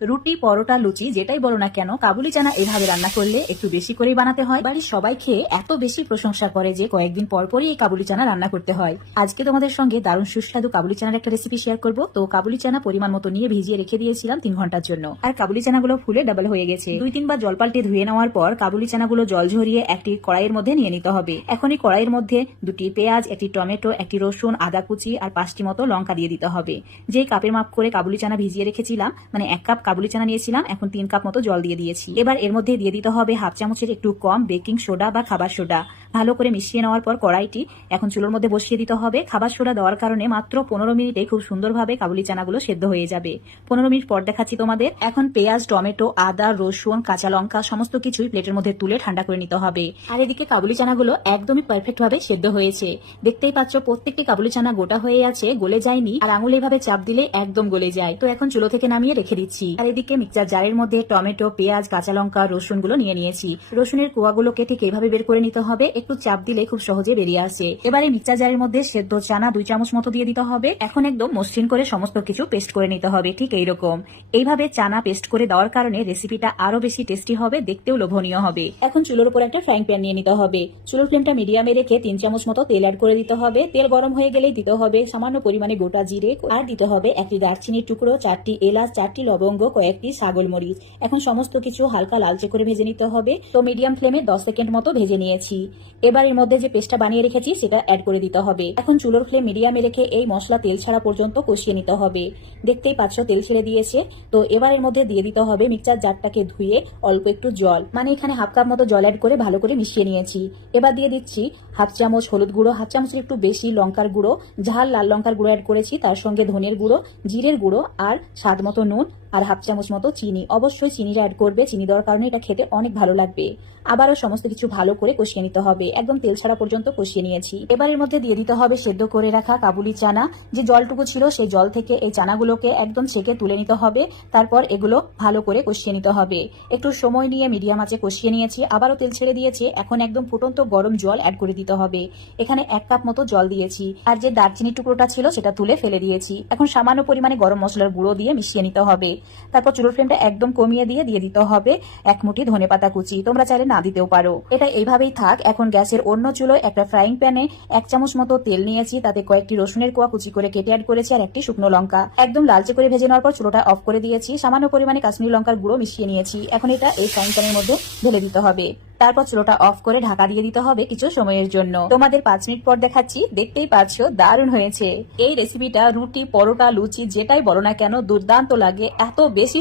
রুটি, পরোটা, লুচি যেটাই বলো না কেন কাবুলি চানা এভাবে রান্না করলে একটু বেশি করেই বানাতে হয়। বাড়ির সবাই খেয়ে এত বেশি প্রশংসা করে যে কয়েকদিন পর পরই এই কাবুলি চানা রান্না করতে হয়। আজকে তোমাদের সঙ্গে দারুণ সুস্বাদু কাবুলি চানার একটা রেসিপি শেয়ার করব। তো কাবুলি চানা পরিমাণ মতো নিয়ে ভিজিয়ে রেখে দিয়েছিলাম 3 ঘন্টার জন্য। আর কাবুলি চানাগুলো ফুলে ডাবল হয়ে গেছে। 2-3 বার জল পাল্টে ধুয়ে নেওয়ার পর কাবুলি চানাগুলো জল ঝরিয়ে একটি কড়াইয়ের মধ্যে নিয়ে নিতে হবে। এখন এই কড়াইয়ের মধ্যে 2টি পেঁয়াজ, একটি টমেটো, একটি রসুন, আদা কুচি আর 5টি মতো লঙ্কা দিয়ে দিতে হবে। যেই কাপের মাপ করে কাবুলি চানা ভিজিয়ে রেখেছিলাম, মানে 1 কাপ কাবুলি চানা নিয়েছিলাম, এখন 3 কাপ মতো জল দিয়ে দিয়েছি। এবার এর মধ্যে দিয়ে দিতে হবে হাফ চামচের একটু কম বেকিং সোডা বা খাবার সোডা। ভালো করে মিশিয়ে নেওয়ার পর কড়াইটি এখন চুলোর মধ্যে বসিয়ে দিতে হবে। খাবার সোডা দেওয়ার কারণে মাত্র 15 মিনিটে খুব সুন্দরভাবে কাবুলি চানাগুলো সেদ্ধ হয়ে যাবে। 15 মিনিট পর দেখাচ্ছি তোমাদের। এখন পেঁয়াজ, টমেটো, আদা, রসুন, কাঁচা লঙ্কা সমস্ত কিছুই প্লেটের মধ্যে তুলে ঠান্ডা করে নিতে হবে। আর এদিকে কাবুলি চানাগুলো একদমই পারফেক্ট ভাবে সেদ্ধ হয়েছে। দেখতেই পাচ্ছ প্রত্যেকটি কাবুলি চানা গোটা হয়ে আছে, গলে যায়নি। আর আঙুল এভাবে চাপ দিলে একদম গলে যায়। তো এখন চুলো থেকে নামিয়ে রেখে দিচ্ছি। আর এদিকে মিক্সচার জারের মধ্যে টমেটো, পেঁয়াজ, কাঁচা লঙ্কা, রসুন গুলো নিয়ে নিয়েছি। রসুনের কোয়াগুলোকে ঠিক এইভাবে বের করে নিতে হবে, একটু চাপ দিলে খুব সহজে বেরিয়ে আসে। এবারে মিক্সচার জারের মধ্যে সেদ্ধ চানা 2 চামচ মতো দিয়ে দিতে হবে। এখন একদম মসৃণ করে সমস্ত কিছু পেস্ট করে নিতে হবে, ঠিক এইরকম। এইভাবে চানা পেস্ট করে দেওয়ার কারণে রেসিপিটা আরো বেশি টেস্টি হবে, দেখতেও লোভনীয় হবে। এখন চুলোর উপর একটা ফ্রাইং প্যান নিয়ে নিতে হবে। চুলোর ফ্লেমটা মিডিয়ামে রেখে 3 চামচ মতো তেল অ্যাড করে দিতে হবে। তেল গরম হয়ে গেলেই দিতে হবে সামান্য পরিমাণে গোটা জিরে, আর দিতে হবে একটি দারচিনির টুকরো, 4টি এলাচ, 4টি লবঙ্গ, কয়েকটি ছাগল মরিচ। এখন সমস্ত কিছু হালকা লালচে করে ভেজে নিতে হবে। তো মিডিয়াম ফ্লেমে 10 সেকেন্ড মতো ভেজে নিয়েছি। এবার এর মধ্যে যে পেস্টটা বানিয়ে রেখেছি সেটা অ্যাড করে দিতে হবে। এখন চুলোর ফ্লেম মিডিয়ামে রেখে এই মশলা তেল ছাড়া পর্যন্ত কষিয়ে নিতে হবে। দেখতেই পাচ্ছ তেল ছেড়ে দিয়েছে। তো এবার এর মধ্যে দিয়ে দিতে হবে মিক্সচার জারটাকে ধুয়ে অল্প একটু জল, মানে এখানে হাফ কাপ মতো জল অ্যাড করে ভালো করে মিশিয়ে নিয়েছি। এবার দিয়ে দিচ্ছি হাফ চামচ হলুদ গুঁড়ো, হাফ চামচের একটু বেশি লঙ্কার গুঁড়ো, ঝাল লাল লঙ্কার গুঁড়ো অ্যাড করেছি, তার সঙ্গে ধনের গুঁড়ো, জিরের গুঁড়ো আর স্বাদ মতো নুন, আর হাফ চামচ মতো চিনি। অবশ্যই চিনিটা অ্যাড করবে, চিনি দেওয়ার কারণে এটা খেতে অনেক ভালো লাগবে। আবারও সমস্ত কিছু ভালো করে কষিয়ে নিতে হবে, একদম তেল ছাড়া পর্যন্ত কষিয়ে নিয়েছি। এবার এর মধ্যে দিয়ে দিতে হবে সেদ্ধ করে রাখা কাবুলি চানা। যে জলটুকু ছিল সেই জল থেকে এই চানাগুলোকে একদম ছেঁকে তুলে নিতে হবে। তারপর এগুলো ভালো করে কষিয়ে নিতে হবে। একটু সময় নিয়ে মিডিয়াম আঁচে কষিয়ে নিয়েছি। আবারও তেল ছেড়ে দিয়েছে। এখন একদম ফুটন্ত গরম জল অ্যাড করে দিতে হবে। এখানে 1 কাপ মতো জল দিয়েছি। আর যে দারচিনির টুকরোটা ছিল সেটা তুলে ফেলে দিয়েছি। এখন সামান্য পরিমাণে গরম মশলার গুঁড়ো দিয়ে মিশিয়ে নিতে হবে। তারপর চুলোর ফ্লেমটা একদম কমিয়ে দিয়ে দিতে হবে 1 মুঠি ধনেপাতা কুচি। তোমরা চাইলে না দিতেও পারো। এটা এইভাবেই থাক। এখন গ্যাসের অন্য চুলোয় একটা ফ্রাইং প্যানে 1 চামচ মতো তেল নিয়েছি, তাতে কয়েকটি রসুনের কোয়া কুচি করে কেটে অ্যাড করেছি, আর একটি শুকনো লঙ্কা। একদম লালচে করে ভেজে নেওয়ার পর চুলোটা অফ করে দিয়েছি। সামান্য পরিমাণে কাশ্মীরি লঙ্কার গুঁড়ো মিশিয়ে নিয়েছি। এখন এটা এই ফ্রাইং প্যানের মধ্যে ঢেলে দিতে হবে। তারপর চুলোটা অফ করে ঢাকা দিয়ে দিতে হবে কিছু সময়ের জন্য। তোমাদের 5 মিনিট পর দেখাচ্ছি। দেখতেই পাচ্ছ দারুণ হয়েছে। এই রেসিপিটা রুটি, পরোটা, লুচি যেটাই বলো না কেন দুর্দান্ত লাগে, এত বেশি